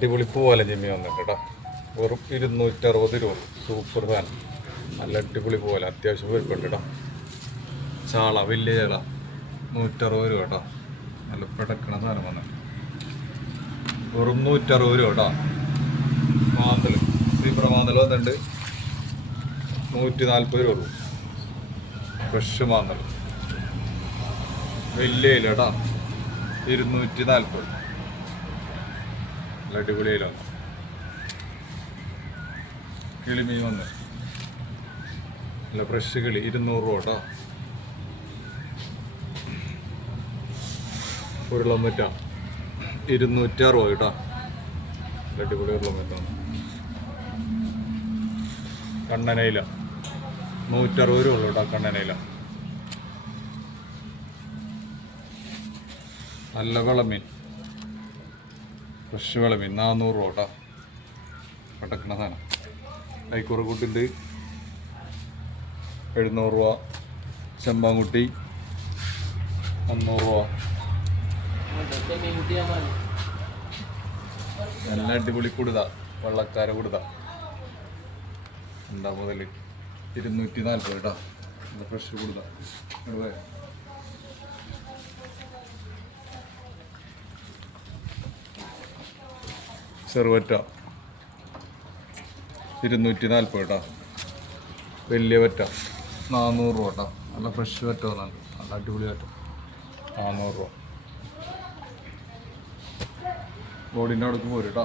അടിപൊളി പോലെ ജിമ്മി വന്നിട്ട് കേട്ടോ വെറും ഇരുന്നൂറ്ററുപത് രൂപ. സൂപ്പർ ഫാൻ നല്ല അടിപൊളി പോലെ അത്യാവശ്യം വലിപ്പുണ്ട് കേട്ടോ ചാള വലിയ ചാള. നൂറ്ററുപത് രൂപ കേട്ടോ നല്ല പിടക്കണ സാധനം വന്ന്. വെറും നൂറ്ററുപത് രൂപ കേട്ടോ മാന്തൽ. സീബ്ര മാന്തൽ വന്നിട്ടുണ്ട്. നൂറ്റി നാൽപ്പത് രൂപ ഉള്ളൂ. ഫ്രഷ് മാന്തൽ. വലിയ കേട്ടോ ഇരുന്നൂറ്റി നാൽപ്പത് നല്ല കിളിമീൻ വന്ന്. നല്ല ഫ്രഷ് കിളി ഇരുന്നൂറ് രൂപ കേട്ടോ. ഉരുളമ്പറ്റ ഇരുന്നൂറ്റാറ് രൂപ കേട്ടോ. അടിപൊളി ഉരുളമ്പറ്റാണ് കണ്ണനയില. നൂറ്ററുപത് രൂപ ഉള്ളൂ കേട്ടോ കണ്ണനയില. നല്ല വിളമീൻ ഫ്രഷ് വിളമീൻ നാന്നൂറ് രൂപ കേട്ടോ പെട്ടക്കണ സാധനം കൈക്കുറ കൂട്ടുണ്ട് എഴുന്നൂറ് രൂപ ചെമ്പാങ്കുട്ടി അഞ്ഞൂറ് രൂപ. നല്ല അടിപൊളി കൊടുത വെള്ളക്കാര കൊടുത. എന്താ മുതൽ ഇരുന്നൂറ്റി നാൽപ്പത് കേട്ടോ ഫ്രഷ് കൊടുത. ഇവിടെ സെർവറ്റ ഇരുന്നൂറ്റി നാൽപ്പത് കേട്ടോ വലിയ വറ്റ. നാനൂറ് രൂപ കേട്ടോ നല്ല ഫ്രഷ് വറ്റ വന്നുണ്ട് നല്ല അടിപൊളി വറ്റ. നാനൂറ് രൂപ. ബോഡിന്റെ അടുത്ത് പോരും കേട്ടോ